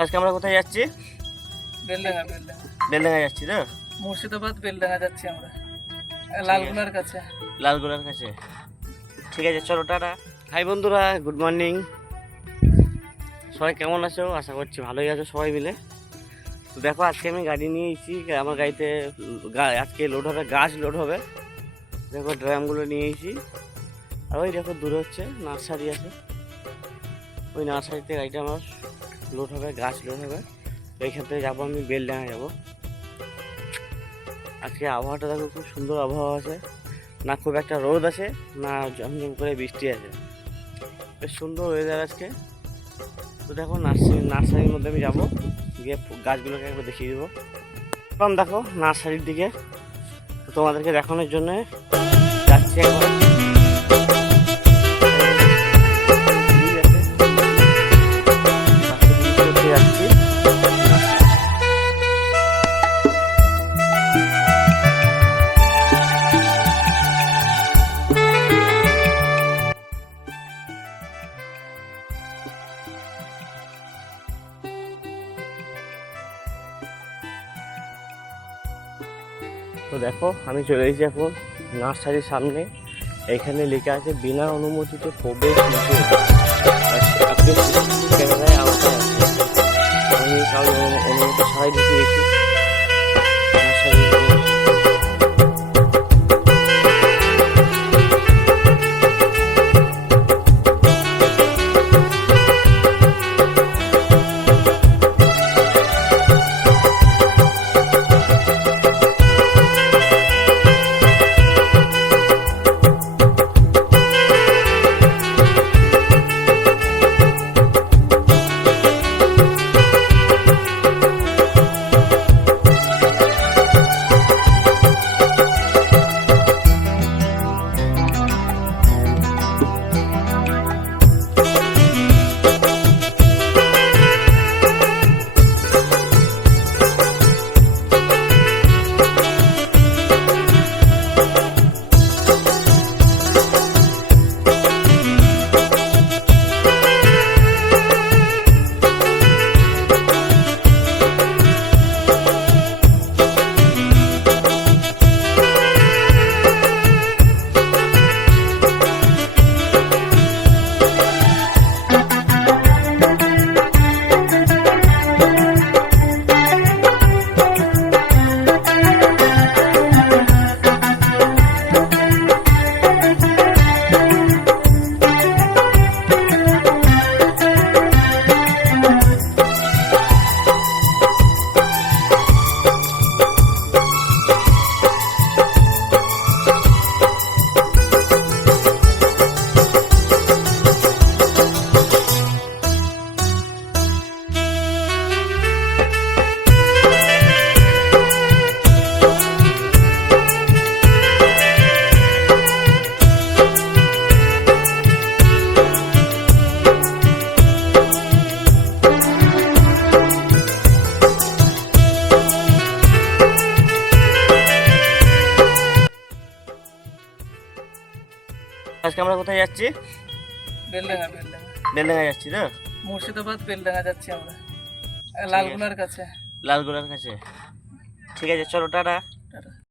আজকে আমরা কোথায় যাচ্ছি? বেলডাঙ্গা বেলডাঙ্গা যাচ্ছি তো? মুর্শিদাবাদ বেলডাঙ্গা যাচ্ছি আমরা, লালগোলার কাছে। লালগোলার কাছে, ঠিক আছে, চলো টাটা। হাই বন্ধুরা, গুড মর্নিং। সবাই কেমন আছো? আশা করছি ভালোই আছো সবাই মিলে। তো দেখো, আজকে আমি গাড়ি নিয়ে এসেছি। আমার গাড়িতে আজকে লোড হবে, গাছ লোড হবে। দেখো ড্রামগুলো নিয়ে এসেছি। আর ওই দেখো দূরে হচ্ছে নার্সারি আছে, ওই নার্সারিতে গাড়িটা আমার লোড হবে, গাছ লোড হবে। এইখান থেকে যাবো আমি বেলডাঙ্গা যাবো। আজকে আবহাওয়াটা দেখো, খুব সুন্দর আবহাওয়া আছে, না খুব একটা রোদ আছে, না ঝমঝম করে বৃষ্টি আছে, বেশ সুন্দর ওয়েদার আজকে। তো দেখো নার্সারির মধ্যে আমি যাবো, গিয়ে গাছগুলোকে একবার দেখিয়ে দেবো। এখন দেখো নার্সারির দিকে, তো তোমাদেরকে দেখানোর জন্য যাচ্ছি একবার। যাচ্ছি তো দেখো, আমি চলে এসেছি এখন নার্সারির সামনে। এখানে লেখা আছে বিনা অনুমতিতে প্রবেশ নিষেধ। ক্যামেরায় আওতায় আছে, আমি কারো অনুমতি ছাড়াই ঢুকে গেছি নার্সারি। আজকে আমরা কোথায় যাচ্ছি? বেলডাঙ্গা বেলডাঙ্গা যাচ্ছি তো? মুর্শিদাবাদ বেলডাঙ্গা যাচ্ছি আমরা, লালগোলার কাছে। লালগোলার কাছে, ঠিক আছে, চলো টাটা।